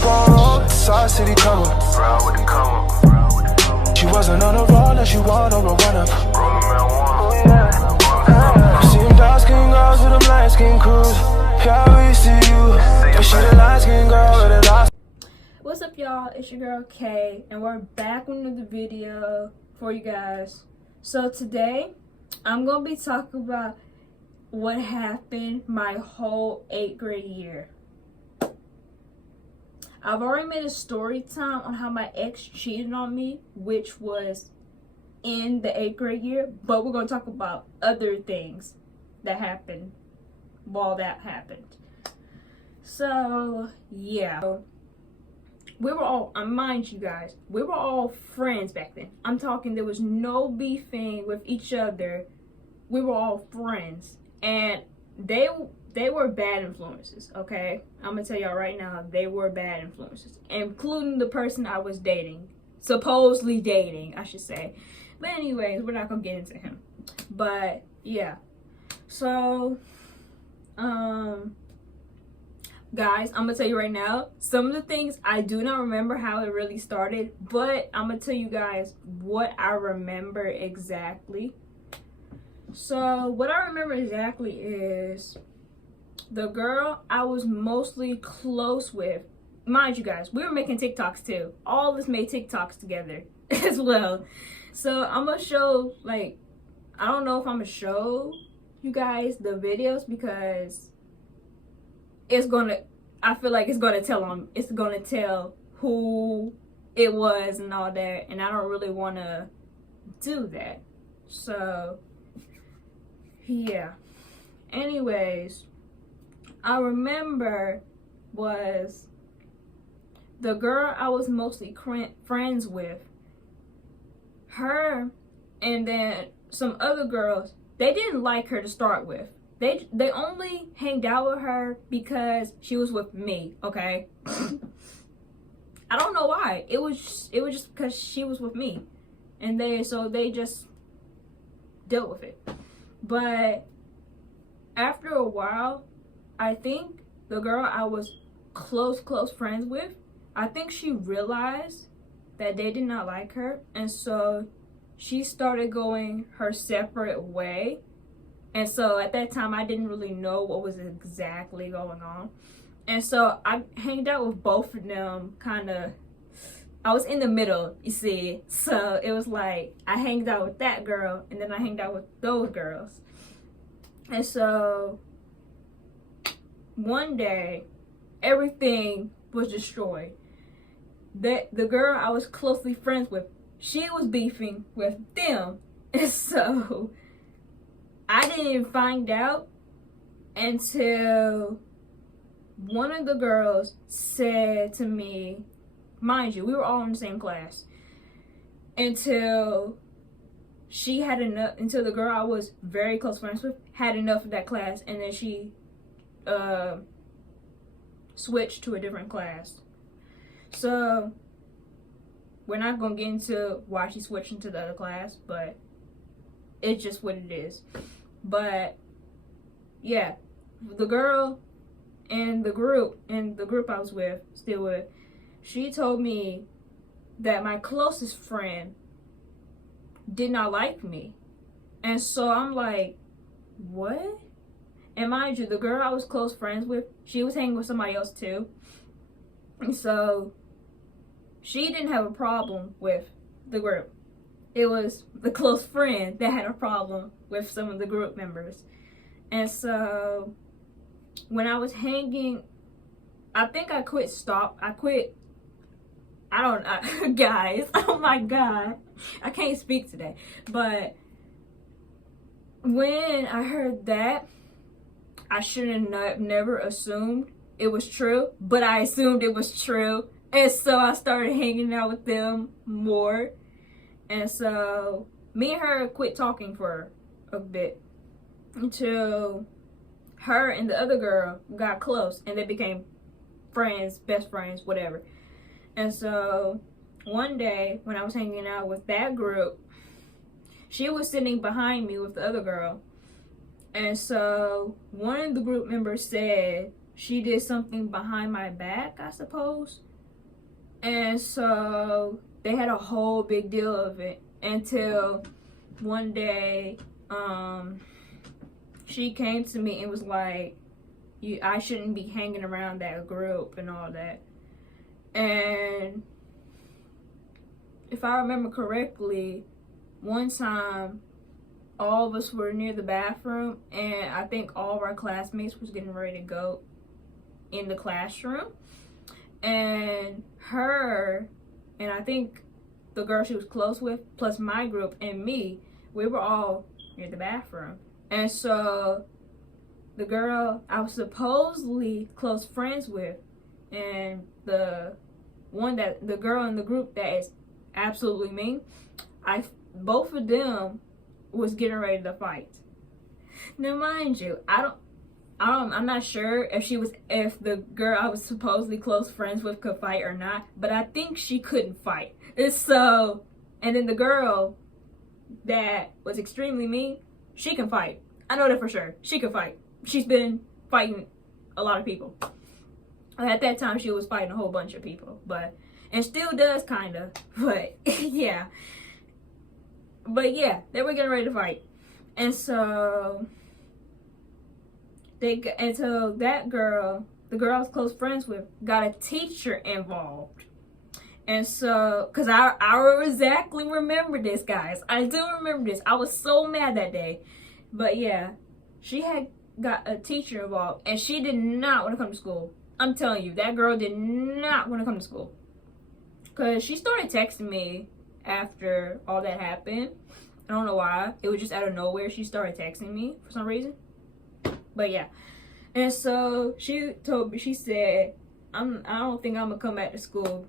gon' roll, side city come up. Ride with the come up. She wasn't on a roll, now she want over run up. Rollin' marijuana. Seen dark skin girls with them light skin crews. Yeah, we see you. But she the light skin girl with the light. What's up, y'all? It's your girl Kay, and we're back with another video for you guys. So today, I'm gonna be talking about what happened my whole 8th grade year. I've already made a story time on how my ex cheated on me, which was in the 8th grade year, but we're gonna talk about other things that happened while that happened. So yeah, we were all, mind you guys, we were all friends back then. I'm talking, there was no beefing with each other. We were all friends, and they were bad influences, okay? I'm gonna tell y'all right now, they were bad influences, including the person I was dating, supposedly dating, I should say. But anyways, we're not gonna get into him. But yeah, so guys, I'm gonna tell you right now, some of the things I do not remember how it really started, but I'm gonna tell you guys what I remember exactly. So what I remember exactly is the girl I was mostly close with. Mind you guys, we were making TikToks too. All of us made TikToks together as well. So I'm gonna show, like, I don't know if I'm gonna show you guys the videos because it's gonna, I feel like it's gonna tell who it was and all that, and I don't really want to do that. So yeah, anyways, I remember was the girl I was mostly friends with, her, and then some other girls. They didn't like her to start with. They only hanged out with her because she was with me, okay? I don't know why. It was just because she was with me, and they just dealt with it. But after a while, I think the girl I was close friends with, I think she realized that they did not like her, and so she started going her separate way. And so at that time, I didn't really know what was exactly going on. And so I hanged out with both of them, kind of. I was in the middle, you see. So it was like I hanged out with that girl, and then I hanged out with those girls. And so one day, everything was destroyed. The girl I was closely friends with, she was beefing with them. And so I didn't find out until one of the girls said to me, mind you, we were all in the same class, until she had enough, until the girl I was very close friends with had enough of that class, and then she switched to a different class. So we're not gonna get into why she switched into the other class, but it's just what it is. But yeah, the girl in the group I was with, still with, she told me that my closest friend did not like me. And so I'm like, what? And mind you, the girl I was close friends with, she was hanging with somebody else too. And so she didn't have a problem with the group. It was the close friend that had a problem with some of the group members. And so when I was hanging, I think I quit, I don't know, guys, oh my God, I can't speak today. But when I heard that, I should have never assumed it was true, but I assumed it was true. And so I started hanging out with them more. And so me and her quit talking for a bit until her and the other girl got close, and they became friends, best friends, whatever. And so one day when I was hanging out with that group, she was sitting behind me with the other girl. And so one of the group members said she did something behind my back, I suppose. And so they had a whole big deal of it until one day she came to me and was like, I shouldn't be hanging around that group and all that. And if I remember correctly, one time all of us were near the bathroom, and I think all of our classmates was getting ready to go in the classroom. And her, and I think the girl she was close with, plus my group and me, we were all near the bathroom. And so the girl I was supposedly close friends with, and the girl in the group that is absolutely mean, both of them was getting ready to fight. Now, mind you, I'm not sure if the girl I was supposedly close friends with could fight or not, but I think she couldn't fight. And then the girl that was extremely mean, she can fight. I know that for sure. She can fight. She's been fighting a lot of people. At that time, she was fighting a whole bunch of people, and still does kinda, but yeah. But yeah, they were getting ready to fight, and so that girl, the girl I was close friends with, got a teacher involved. And so, because I exactly remember this, guys. I do remember this. I was so mad that day. But yeah, she had got a teacher involved, and she did not want to come to school. I'm telling you, that girl did not want to come to school. Because she started texting me after all that happened. I don't know why. It was just out of nowhere. She started texting me for some reason. But yeah. And so she told me, she said, I don't think I'm going to come back to school.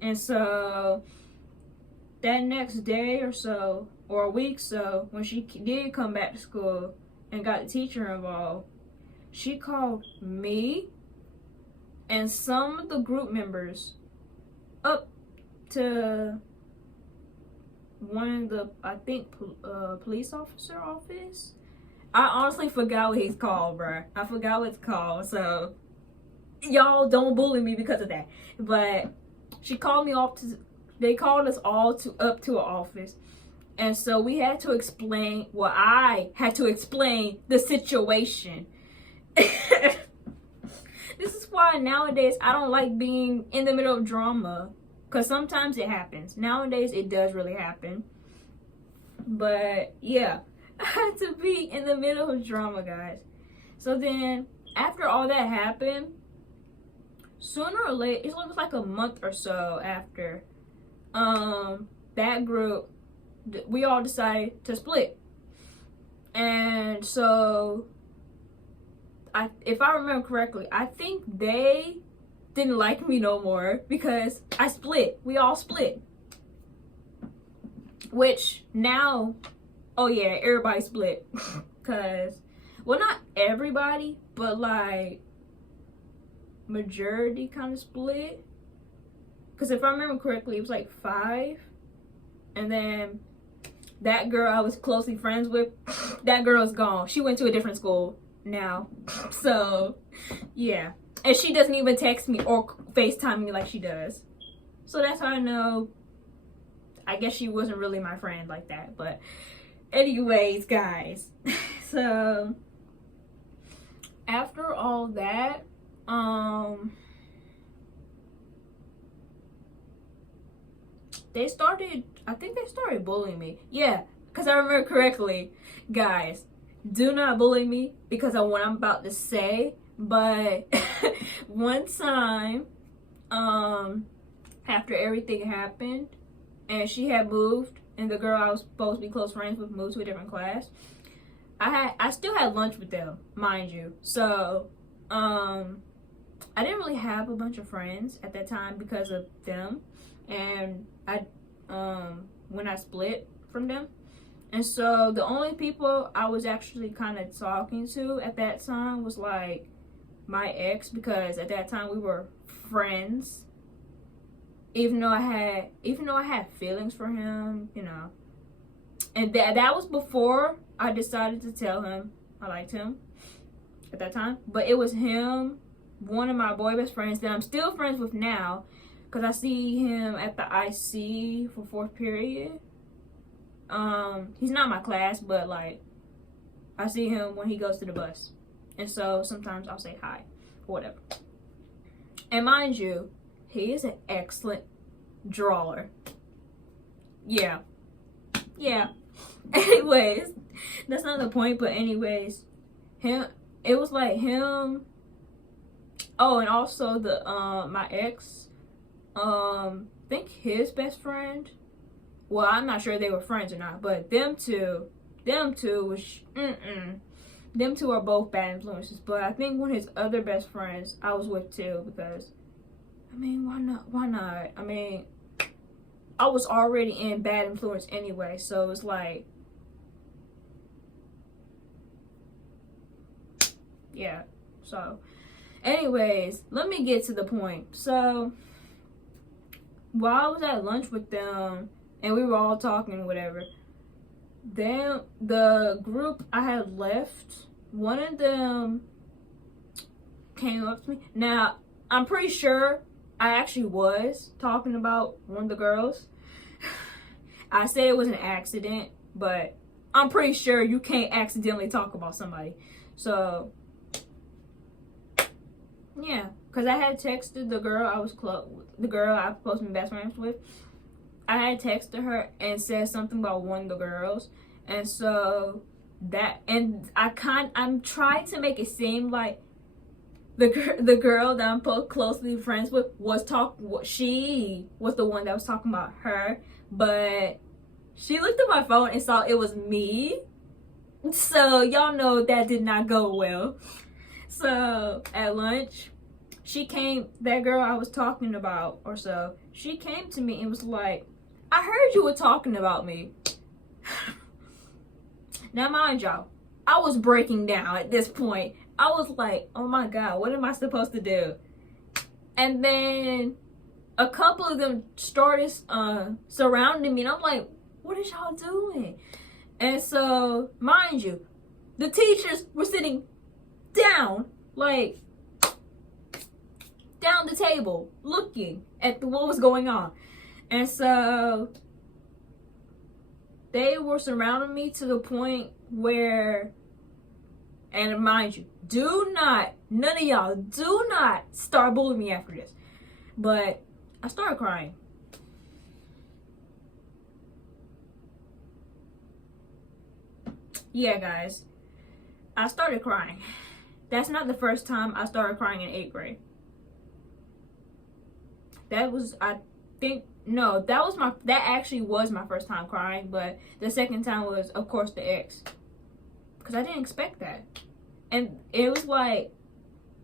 And so that next day or so, or a week so, when she did come back to school and got the teacher involved, she called me and some of the group members up to one of the, I think, police officer office. I honestly forgot what he's called, bruh. I forgot what it's called, so y'all don't bully me because of that. But she called me off to, they called us all up to an office. And so we had to explain, well, I had to explain the situation. This is why nowadays I don't like being in the middle of drama. Because sometimes it happens. Nowadays it does really happen. But yeah, I had to be in the middle of drama, guys. So then, after all that happened, sooner or later, it was like a month or so after, that group, we all decided to split. And so, if I remember correctly, I think they didn't like me no more because I split. We all split. Which now, oh yeah, everybody split. Cause, well, not everybody, but like majority kind of split. Cause if I remember correctly, it was like 5. And then that girl I was closely friends with, that girl is gone. She went to a different school now. So yeah. And she doesn't even text me or FaceTime me like she does. So that's how I know, I guess she wasn't really my friend like that. But anyways, guys. So after all that, I think they started bullying me. Yeah, because I remember correctly, guys, do not bully me because of what I'm about to say. But one time, after everything happened, and she had moved, and the girl I was supposed to be close friends with moved to a different class, I still had lunch with them, mind you. So, I didn't really have a bunch of friends at that time because of them, and when I split from them. And so the only people I was actually kind of talking to at that time was like my ex, because at that time we were friends. Even though I had feelings for him, you know. And that was before I decided to tell him I liked him at that time. But it was him, one of my boy best friends that I'm still friends with now, because I see him at the IC for 4th period. He's not my class, but like I see him when he goes to the bus, and so sometimes I'll say hi or whatever. And mind you, he is an excellent drawer. Yeah. Anyways, that's not the point, but anyways, it was like him. Oh, and also the my ex, I think his best friend. Well, I'm not sure they were friends or not, but them two was them two are both bad influences. But I think one of his other best friends I was with too, because I mean, why not? I mean, I was already in bad influence anyway, so it's like, yeah. So anyways, let me get to the point. So while I was at lunch with them and we were all talking whatever, then the group I had left, one of them came up to me. Now I'm pretty sure I actually was talking about one of the girls. I said it was an accident, but I'm pretty sure you can't accidentally talk about somebody. So yeah, because I had texted the girl I was the girl I was supposed to be best friends with. I had texted her and said something about one of the girls, and so that, and I'm trying to make it seem like the girl that I'm closely friends with she was the one that was talking about her, but she looked at my phone and saw it was me. So y'all know that did not go well. So at lunch, that girl I was talking about or so, she came to me and was like, I heard you were talking about me. Now mind y'all, I was breaking down at this point. I was like, oh my God, what am I supposed to do? And then a couple of them started surrounding me, and I'm like, what is y'all doing? And so, mind you, the teachers were sitting down, like, down the table, looking at what was going on. And so, they were surrounding me to the point where, and mind you, none of y'all, do not start bullying me after this. But I started crying. Yeah, guys, I started crying. That's not the first time I started crying in 8th grade. That actually was my first time crying, but the second time was, of course, the ex. Because I didn't expect that. And it was like,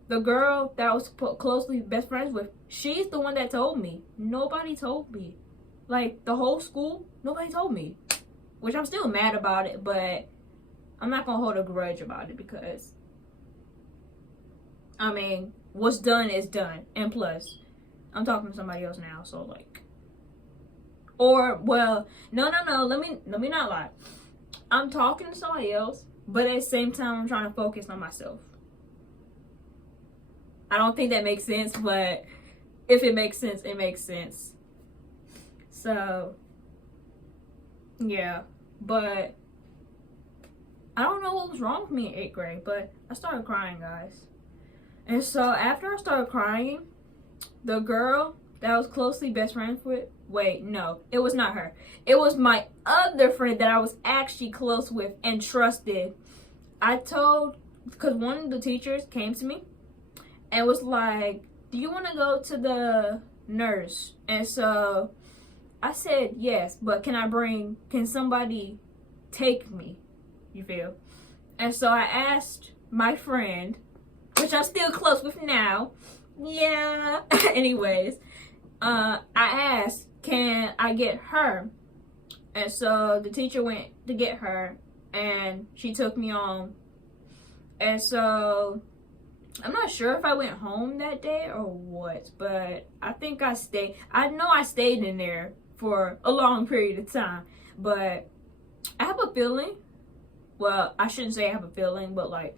the girl that I was closely best friends with, she's the one that told me. Nobody told me. Like, the whole school, nobody told me. Which I'm still mad about it, but I'm not going to hold a grudge about it because, I mean, what's done is done. And plus, I'm talking to somebody else now, so like, or, well, no, let me not lie. I'm talking to somebody else, but at the same time, I'm trying to focus on myself. I don't think that makes sense, but if it makes sense, it makes sense. So, yeah, but I don't know what was wrong with me in 8th grade, but I started crying, guys. And so after I started crying, the girl that I was closely best friends with, wait, no, it was not her. It was my other friend that I was actually close with and trusted. Because one of the teachers came to me and was like, do you want to go to the nurse? And so I said yes, but can somebody take me? You feel? And so I asked my friend, which I'm still close with now. Yeah. Anyways, I asked, can I get her? And so the teacher went to get her and she took me on. And so I'm not sure if I went home that day or what, but I think I stayed. I know I stayed in there for a long period of time, but I have a feeling, well, I shouldn't say I have a feeling, but like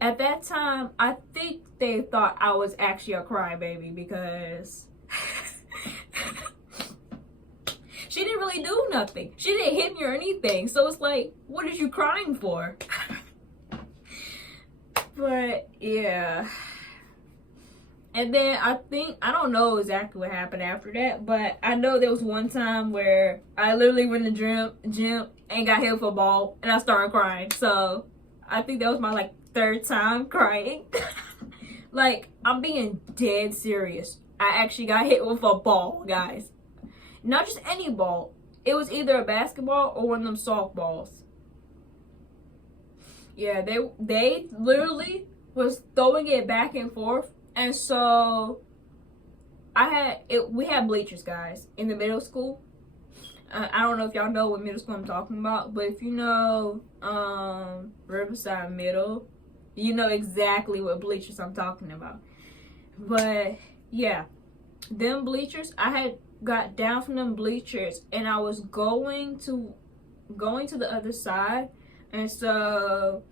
at that time, I think they thought I was actually a crybaby because She didn't really do nothing. She didn't hit me or anything. So it's like, what are you crying for? But yeah. And then I don't know exactly what happened after that, but I know there was one time where I literally went to the gym and got hit with a ball and I started crying. So I think that was my like third time crying. Like, I'm being dead serious. I actually got hit with a ball, guys. Not just any ball. It was either a basketball or one of them softballs. Yeah, they literally was throwing it back and forth. And so we had bleachers, guys, in the middle school. I don't know if y'all know what middle school I'm talking about, but if you know Riverside Middle, you know exactly what bleachers I'm talking about. But yeah, them bleachers, I had got down from them bleachers and I was going to the other side, and so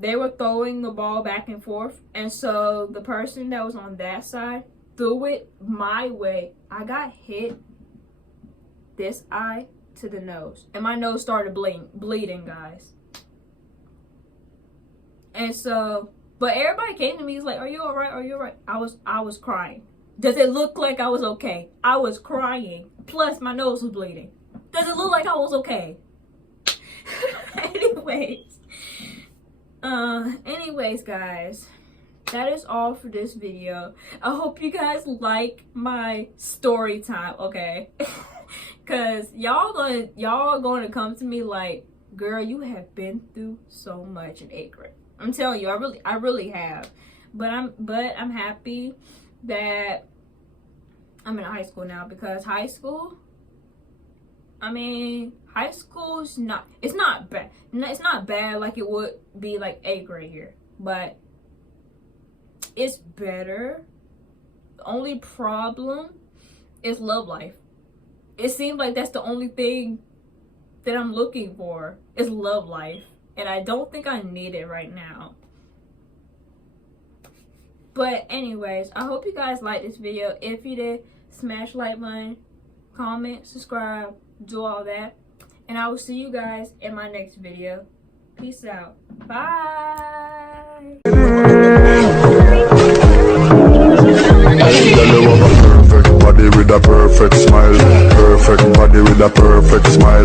they were throwing the ball back and forth, and so the person that was on that side threw it my way. I got hit this eye to the nose, and my nose started bleeding, guys. And so, but everybody came to me, he's like, are you all right? Are you all right? I was crying. Does it look like I was okay? I was crying. Plus, my nose was bleeding. Does it look like I was okay? Anyways, guys, that is all for this video. I hope you guys like my story time, okay? Cause y'all going to come to me like, girl, you have been through so much in 8th grade. I'm telling you, I really have. But I'm happy that I'm in high school now, because high school, I mean, high school is not bad. It's not bad like it would be like 8th grade here, but it's better. The only problem is love life. It seems like that's the only thing that I'm looking for, is love life. And I don't think I need it right now. But anyways, I hope you guys liked this video. If you did, smash like button, comment, subscribe, do all that. And I will see you guys in my next video. Peace out. Bye. Perfect body with a perfect smile. Perfect body with a perfect smile.